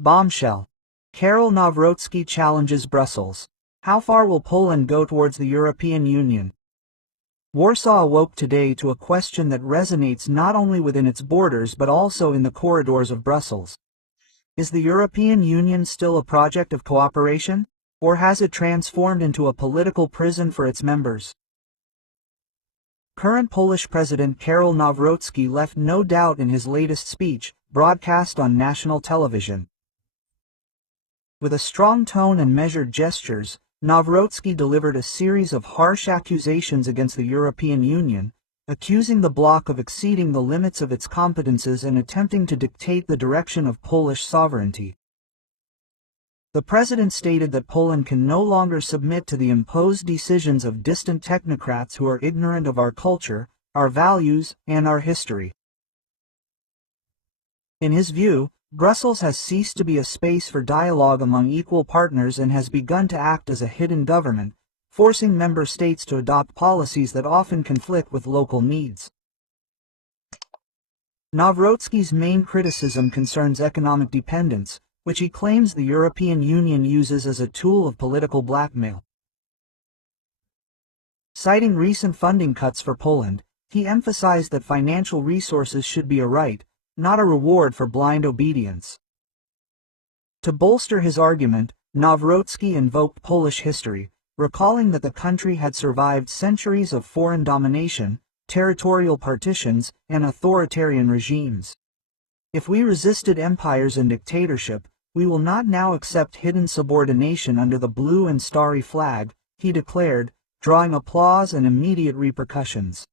Bombshell. Karol Nawrocki challenges Brussels. How far will Poland go towards the European Union? Warsaw awoke today to a question that resonates not only within its borders but also in the corridors of Brussels. Is the European Union still a project of cooperation, or has it transformed into a political prison for its members? Current Polish President Karol Nawrocki left no doubt in his latest speech, broadcast on national television. With a strong tone and measured gestures, Nawrocki delivered a series of harsh accusations against the European Union, accusing the bloc of exceeding the limits of its competences and attempting to dictate the direction of Polish sovereignty. The president stated that Poland can no longer submit to the imposed decisions of distant technocrats who are ignorant of our culture, our values, and our history. In his view, Brussels has ceased to be a space for dialogue among equal partners and has begun to act as a hidden government, forcing member states to adopt policies that often conflict with local needs. Nawrocki's main criticism concerns economic dependence, which he claims the European Union uses as a tool of political blackmail. Citing recent funding cuts for Poland, he emphasized that financial resources should be a right, not a reward for blind obedience. To bolster his argument, Nawrocki invoked Polish history, recalling that the country had survived centuries of foreign domination, territorial partitions, and authoritarian regimes. If we resisted empires and dictatorship, we will not now accept hidden subordination under the blue and starry flag, he declared, drawing applause and immediate repercussions.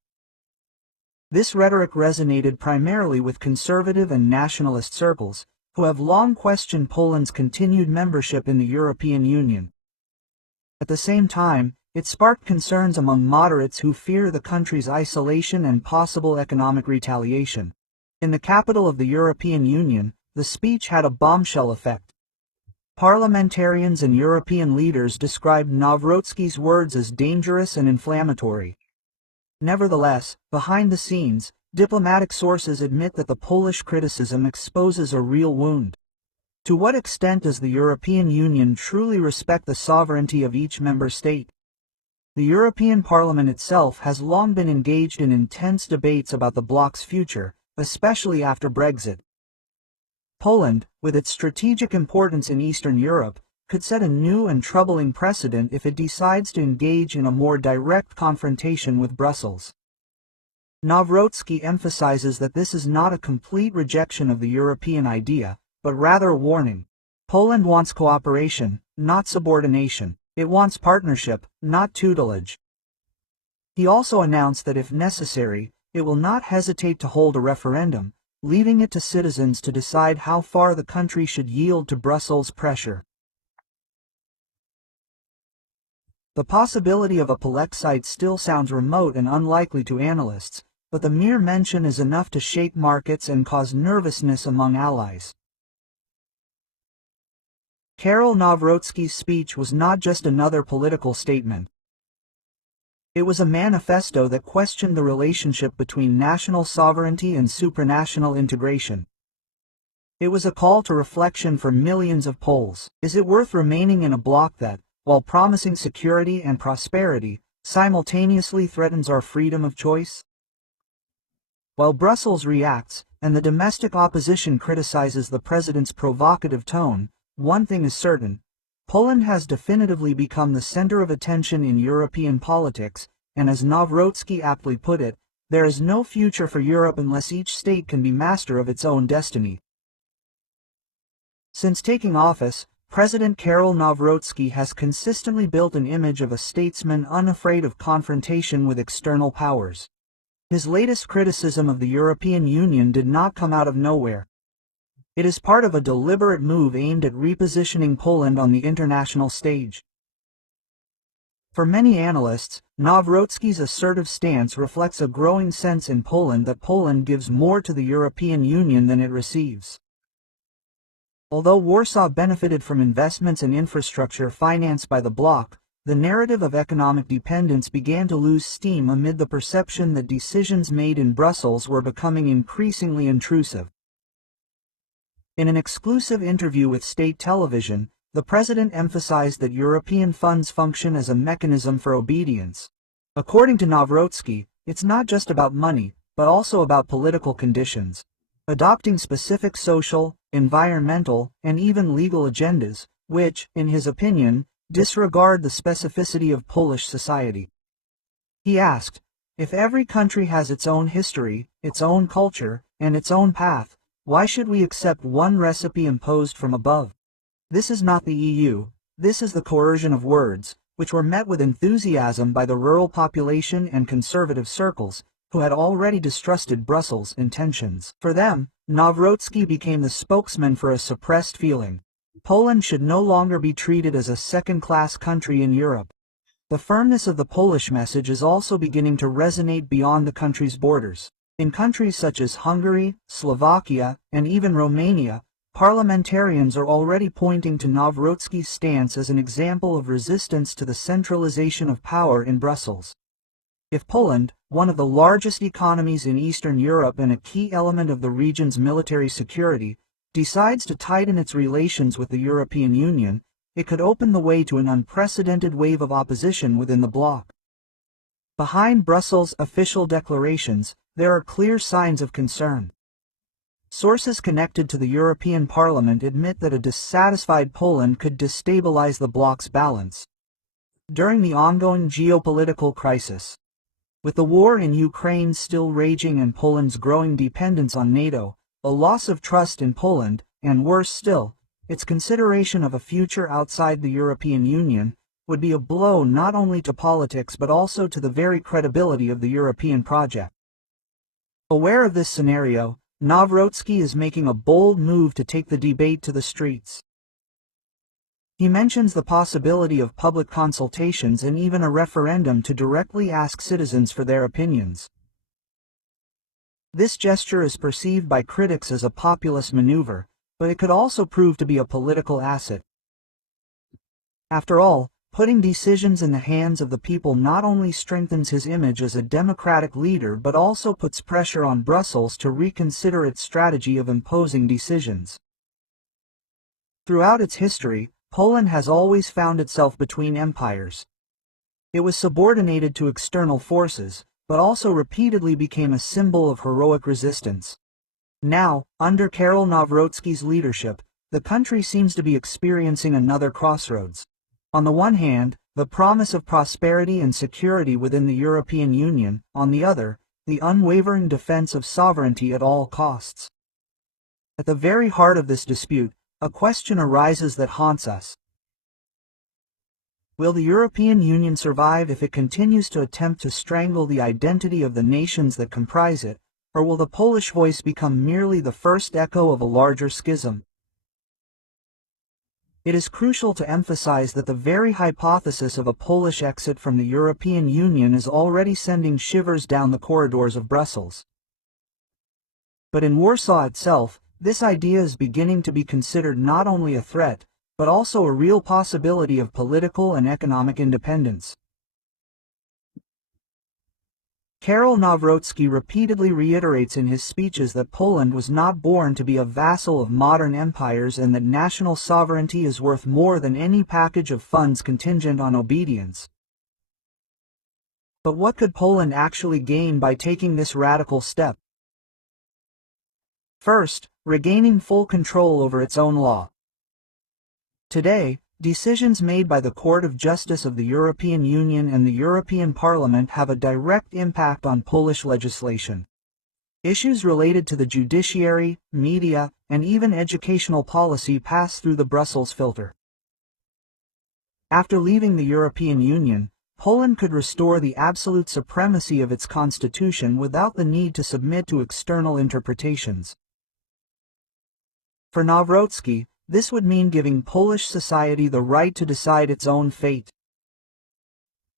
This rhetoric resonated primarily with conservative and nationalist circles, who have long questioned Poland's continued membership in the European Union. At the same time, it sparked concerns among moderates who fear the country's isolation and possible economic retaliation. In the capital of the European Union, the speech had a bombshell effect. Parliamentarians and European leaders described Nawrocki's words as dangerous and inflammatory. Nevertheless, behind the scenes, diplomatic sources admit that the Polish criticism exposes a real wound. To what extent does the European Union truly respect the sovereignty of each member state? The European Parliament itself has long been engaged in intense debates about the bloc's future, especially after Brexit. Poland, with its strategic importance in Eastern Europe, could set a new and troubling precedent if it decides to engage in a more direct confrontation with Brussels. Nawrocki emphasizes that this is not a complete rejection of the European idea, but rather a warning. Poland wants cooperation, not subordination. It wants partnership, not tutelage. He also announced that if necessary, it will not hesitate to hold a referendum, leaving it to citizens to decide how far the country should yield to Brussels' pressure. The possibility of a Polexit still sounds remote and unlikely to analysts, but the mere mention is enough to shake markets and cause nervousness among allies. Karol Nawrocki's speech was not just another political statement. It was a manifesto that questioned the relationship between national sovereignty and supranational integration. It was a call to reflection for millions of Poles. Is it worth remaining in a bloc that, while promising security and prosperity, simultaneously threatens our freedom of choice? While Brussels reacts, and the domestic opposition criticizes the president's provocative tone, one thing is certain: Poland has definitively become the center of attention in European politics, and as Nawrocki aptly put it, there is no future for Europe unless each state can be master of its own destiny. Since taking office, President Karol Nawrocki has consistently built an image of a statesman unafraid of confrontation with external powers. His latest criticism of the European Union did not come out of nowhere. It is part of a deliberate move aimed at repositioning Poland on the international stage. For many analysts, Nawrocki's assertive stance reflects a growing sense in Poland that Poland gives more to the European Union than it receives. Although Warsaw benefited from investments in infrastructure financed by the bloc, the narrative of economic dependence began to lose steam amid the perception that decisions made in Brussels were becoming increasingly intrusive. In an exclusive interview with state television, the president emphasized that European funds function as a mechanism for obedience. According to Nawrocki, it's not just about money, but also about political conditions. Adopting specific social, environmental, and even legal agendas, which, in his opinion, disregard the specificity of Polish society. He asked, if every country has its own history, its own culture, and its own path, why should we accept one recipe imposed from above? This is not the EU, this is the coercion of words, which were met with enthusiasm by the rural population and conservative circles, who had already distrusted Brussels' intentions. For them, Nawrocki became the spokesman for a suppressed feeling. Poland should no longer be treated as a second-class country in Europe. The firmness of the Polish message is also beginning to resonate beyond the country's borders. In countries such as Hungary, Slovakia, and even Romania, parliamentarians are already pointing to Nawrocki's stance as an example of resistance to the centralization of power in Brussels. If Poland, one of the largest economies in Eastern Europe and a key element of the region's military security, decides to tighten its relations with the European Union, it could open the way to an unprecedented wave of opposition within the bloc. Behind Brussels' official declarations, there are clear signs of concern. Sources connected to the European Parliament admit that a dissatisfied Poland could destabilize the bloc's balance. During the ongoing geopolitical crisis, with the war in Ukraine still raging and Poland's growing dependence on NATO, a loss of trust in Poland, and worse still, its consideration of a future outside the European Union, would be a blow not only to politics but also to the very credibility of the European project. Aware of this scenario, Nawrocki is making a bold move to take the debate to the streets. He mentions the possibility of public consultations and even a referendum to directly ask citizens for their opinions. This gesture is perceived by critics as a populist maneuver, but it could also prove to be a political asset. After all, putting decisions in the hands of the people not only strengthens his image as a democratic leader but also puts pressure on Brussels to reconsider its strategy of imposing decisions. Throughout its history, Poland has always found itself between empires. It was subordinated to external forces, but also repeatedly became a symbol of heroic resistance. Now, under Karol Nawrocki's leadership, the country seems to be experiencing another crossroads. On the one hand, the promise of prosperity and security within the European Union, on the other, the unwavering defense of sovereignty at all costs. At the very heart of this dispute, a question arises that haunts us. Will the European Union survive if it continues to attempt to strangle the identity of the nations that comprise it, or will the Polish voice become merely the first echo of a larger schism? It is crucial to emphasize that the very hypothesis of a Polish exit from the European Union is already sending shivers down the corridors of Brussels. But in Warsaw itself, this idea is beginning to be considered not only a threat, but also a real possibility of political and economic independence. Karol Nawrocki repeatedly reiterates in his speeches that Poland was not born to be a vassal of modern empires and that national sovereignty is worth more than any package of funds contingent on obedience. But what could Poland actually gain by taking this radical step? First, regaining full control over its own law. Today, decisions made by the Court of Justice of the European Union and the European Parliament have a direct impact on Polish legislation. Issues related to the judiciary, media, and even educational policy pass through the Brussels filter. After leaving the European Union, Poland could restore the absolute supremacy of its constitution without the need to submit to external interpretations. For Nawrocki, this would mean giving Polish society the right to decide its own fate.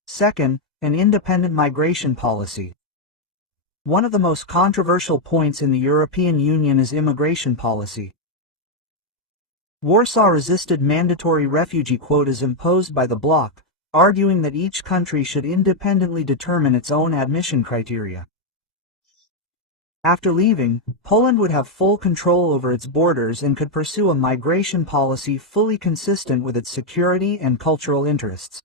Second, an independent migration policy. One of the most controversial points in the European Union is immigration policy. Warsaw resisted mandatory refugee quotas imposed by the bloc, arguing that each country should independently determine its own admission criteria. After leaving, Poland would have full control over its borders and could pursue a migration policy fully consistent with its security and cultural interests.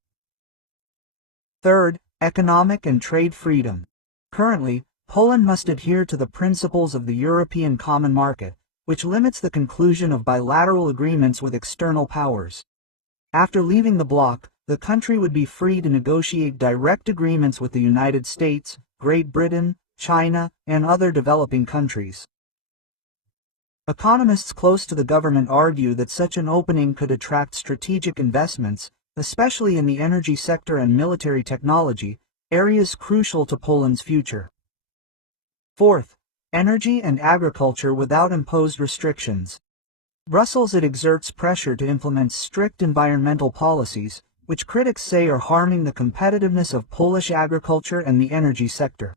Third, economic and trade freedom. Currently, Poland must adhere to the principles of the European Common Market, which limits the conclusion of bilateral agreements with external powers. After leaving the bloc, the country would be free to negotiate direct agreements with the United States, Great Britain, China, and other developing countries. Economists close to the government argue that such an opening could attract strategic investments, especially in the energy sector and military technology, areas crucial to Poland's future. Fourth, energy and agriculture without imposed restrictions. Brussels exerts pressure to implement strict environmental policies, which critics say are harming the competitiveness of Polish agriculture and the energy sector.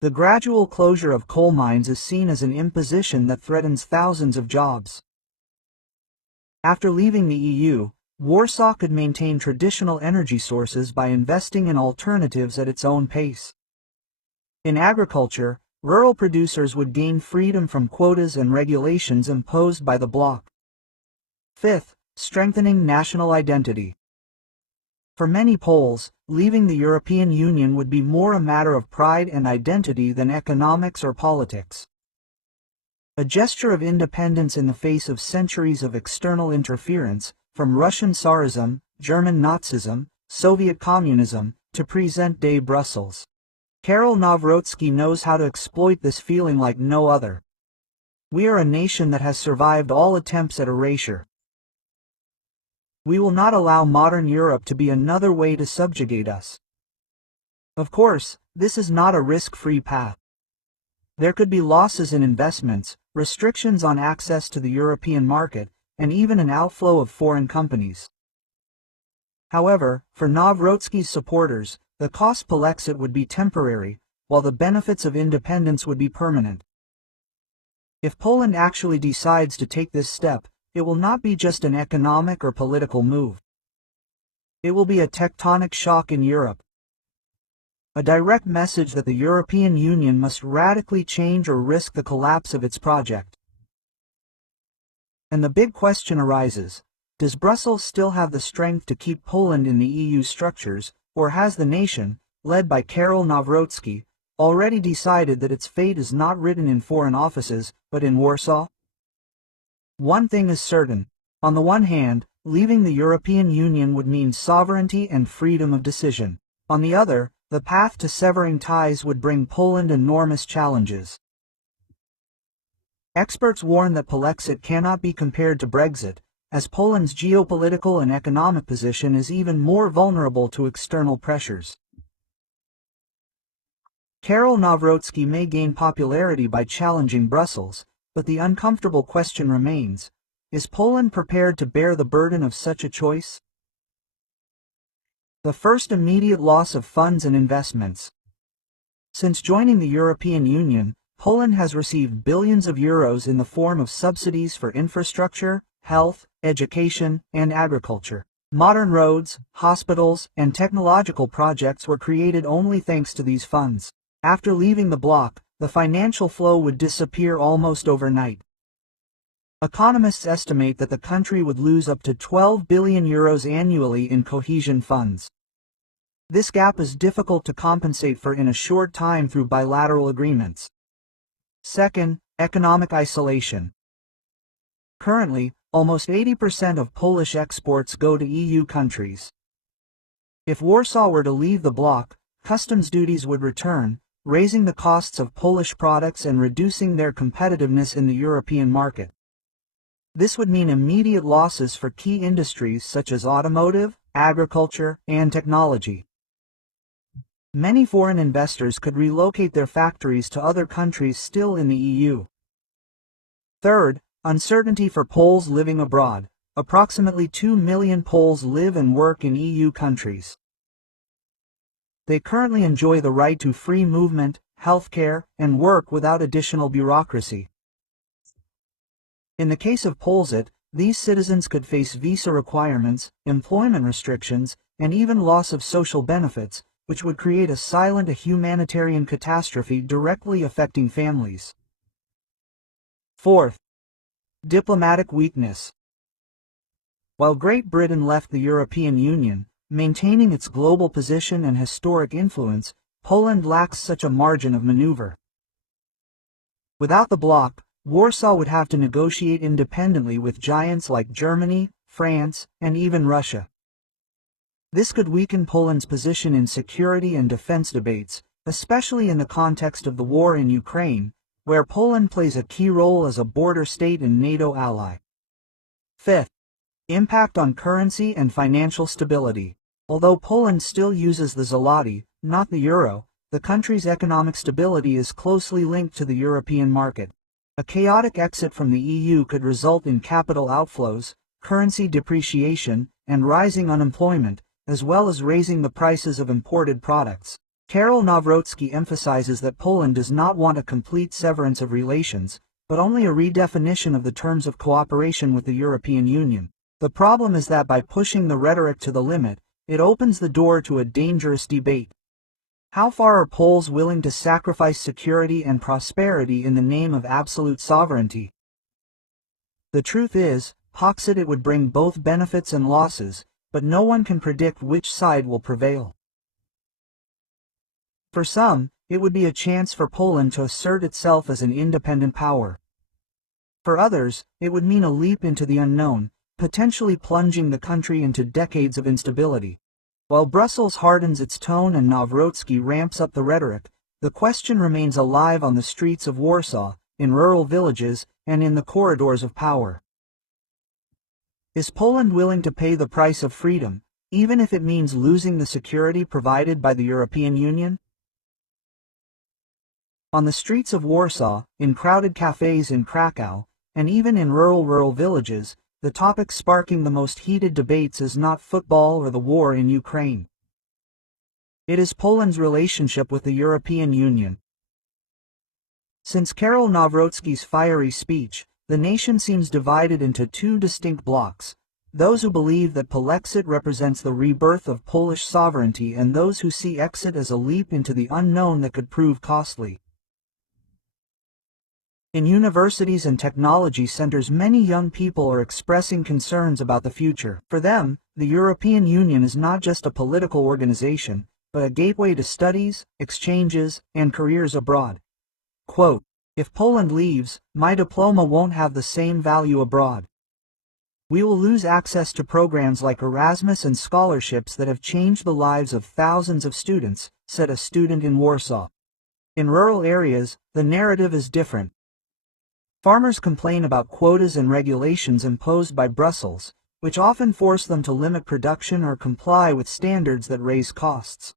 The gradual closure of coal mines is seen as an imposition that threatens thousands of jobs. After leaving the EU, Warsaw could maintain traditional energy sources by investing in alternatives at its own pace. In agriculture, rural producers would gain freedom from quotas and regulations imposed by the bloc. Fifth, strengthening national identity. For many Poles, leaving the European Union would be more a matter of pride and identity than economics or politics. A gesture of independence in the face of centuries of external interference, from Russian Tsarism, German Nazism, Soviet communism, to present-day Brussels. Karol Nawrocki knows how to exploit this feeling like no other. We are a nation that has survived all attempts at erasure. We will not allow modern Europe to be another way to subjugate us. Of course, this is not a risk-free path. There could be losses in investments, restrictions on access to the European market, and even an outflow of foreign companies. However, for Nawrocki's supporters, the cost Polexit would be temporary, while the benefits of independence would be permanent. If Poland actually decides to take this step, it will not be just an economic or political move. It will be a tectonic shock in Europe. A direct message that the European Union must radically change or risk the collapse of its project. And the big question arises, does Brussels still have the strength to keep Poland in the EU structures, or has the nation, led by Karol Nawrocki, already decided that its fate is not written in foreign offices, but in Warsaw? One thing is certain. On the one hand, leaving the European Union would mean sovereignty and freedom of decision. On the other, the path to severing ties would bring Poland enormous challenges. Experts warn that Polexit cannot be compared to Brexit, as Poland's geopolitical and economic position is even more vulnerable to external pressures. Karol Nawrocki may gain popularity by challenging Brussels, but the uncomfortable question remains, is Poland prepared to bear the burden of such a choice? The first immediate loss of funds and investments. Since joining the European Union, Poland has received billions of euros in the form of subsidies for infrastructure, health, education, and agriculture. Modern roads, hospitals, and technological projects were created only thanks to these funds. After leaving the bloc, the financial flow would disappear almost overnight. Economists estimate that the country would lose up to 12 billion euros annually in cohesion funds. This gap is difficult to compensate for in a short time through bilateral agreements. Second, economic isolation. Currently, almost 80% of Polish exports go to EU countries. If Warsaw were to leave the bloc, customs duties would return, raising the costs of Polish products and reducing their competitiveness in the European market. This would mean immediate losses for key industries such as automotive, agriculture, and technology. Many foreign investors could relocate their factories to other countries still in the EU. Third, uncertainty for Poles living abroad. Approximately 2 million Poles live and work in EU countries. They currently enjoy the right to free movement, healthcare, and work without additional bureaucracy. In the case of Polexit, these citizens could face visa requirements, employment restrictions, and even loss of social benefits, which would create a silent humanitarian catastrophe directly affecting families. Fourth, diplomatic weakness. While Great Britain left the European Union, maintaining its global position and historic influence, Poland lacks such a margin of maneuver. Without the bloc, Warsaw would have to negotiate independently with giants like Germany, France, and even Russia. This could weaken Poland's position in security and defense debates, especially in the context of the war in Ukraine, where Poland plays a key role as a border state and NATO ally. Fifth, impact on currency and financial stability. Although Poland still uses the zloty, not the euro, the country's economic stability is closely linked to the European market. A chaotic exit from the EU could result in capital outflows, currency depreciation, and rising unemployment, as well as raising the prices of imported products. Karol Nawrocki emphasizes that Poland does not want a complete severance of relations, but only a redefinition of the terms of cooperation with the European Union. The problem is that by pushing the rhetoric to the limit, it opens the door to a dangerous debate. How far are Poles willing to sacrifice security and prosperity in the name of absolute sovereignty? The truth is, Polexit it would bring both benefits and losses, but no one can predict which side will prevail. For some, it would be a chance for Poland to assert itself as an independent power. For others, it would mean a leap into the unknown, potentially plunging the country into decades of instability. While Brussels hardens its tone and Nawrocki ramps up the rhetoric, the question remains alive on the streets of Warsaw, in rural villages, and in the corridors of power. Is Poland willing to pay the price of freedom, even if it means losing the security provided by the European Union? On the streets of Warsaw, in crowded cafes in Krakow, and even in rural villages, the topic sparking the most heated debates is not football or the war in Ukraine. It is Poland's relationship with the European Union. Since Karol Nawrocki's fiery speech, the nation seems divided into two distinct blocks: those who believe that Polexit represents the rebirth of Polish sovereignty and those who see exit as a leap into the unknown that could prove costly. In universities and technology centers, many young people are expressing concerns about the future. For them, the European Union is not just a political organization, but a gateway to studies, exchanges, and careers abroad. Quote, "If Poland leaves, my diploma won't have the same value abroad. We will lose access to programs like Erasmus and scholarships that have changed the lives of thousands of students," said a student in Warsaw. In rural areas, the narrative is different. Farmers complain about quotas and regulations imposed by Brussels, which often force them to limit production or comply with standards that raise costs.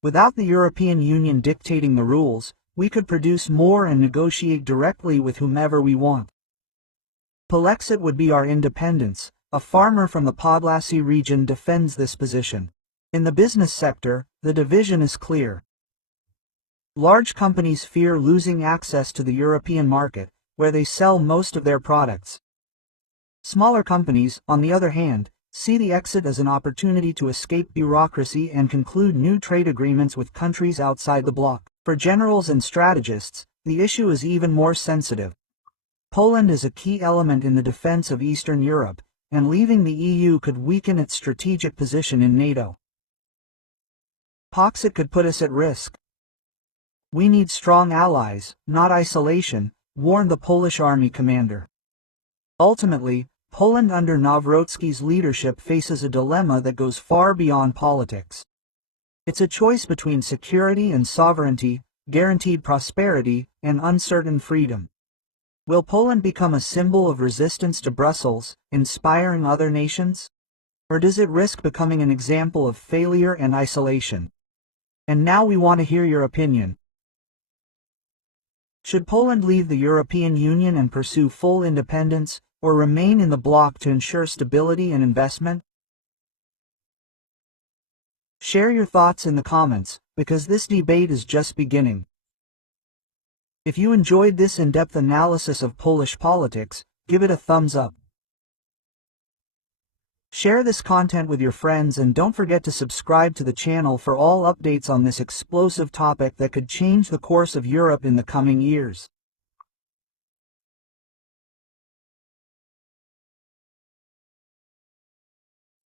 Without the European Union dictating the rules, we could produce more and negotiate directly with whomever we want. Polexit would be our independence. A farmer from the Podlasie region defends this position. In the business sector, the division is clear. Large companies fear losing access to the European market, where they sell most of their products. Smaller companies, on the other hand, see the exit as an opportunity to escape bureaucracy and conclude new trade agreements with countries outside the bloc. For generals and strategists, the issue is even more sensitive. Poland is a key element in the defense of Eastern Europe, and leaving the EU could weaken its strategic position in NATO. Polexit could put us at risk. "We need strong allies, not isolation," warned the Polish army commander. Ultimately, Poland under Nawrocki's leadership faces a dilemma that goes far beyond politics. It's a choice between security and sovereignty, guaranteed prosperity, and uncertain freedom. Will Poland become a symbol of resistance to Brussels, inspiring other nations? Or does it risk becoming an example of failure and isolation? And now we want to hear your opinion. Should Poland leave the European Union and pursue full independence, or remain in the bloc to ensure stability and investment? Share your thoughts in the comments, because this debate is just beginning. If you enjoyed this in-depth analysis of Polish politics, give it a thumbs up. Share this content with your friends and don't forget to subscribe to the channel for all updates on this explosive topic that could change the course of Europe in the coming years.